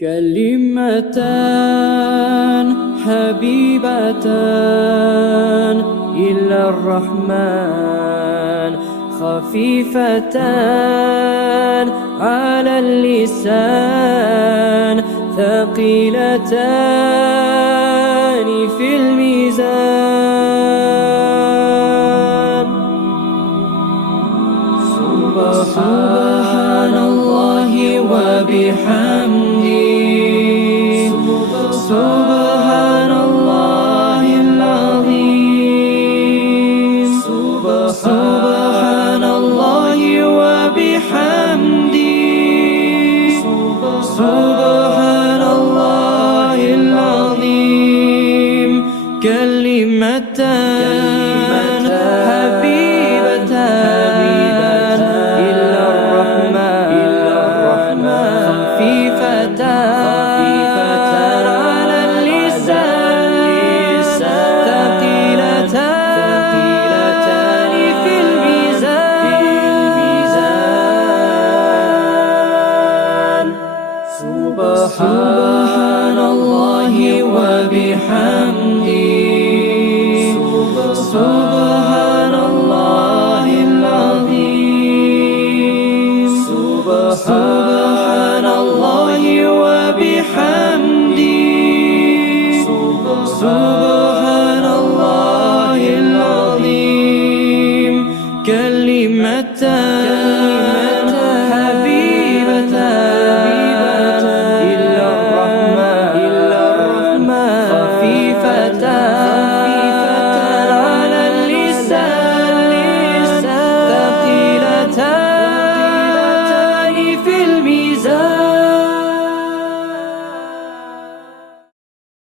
كلمتان حبيبتان إلى الرحمن، خفيفتان على اللسان، ثقيلتان في الميزان. سبحان الله وبحمده، سبحان الله العظيم، سبحان الله وبحمده، سبحان الله العظيم. كلمتان حبيبتان إلى الرحمن، خفيفتان على اللسان، ثقيلتان في الميزان. سبحان الله وبحمده،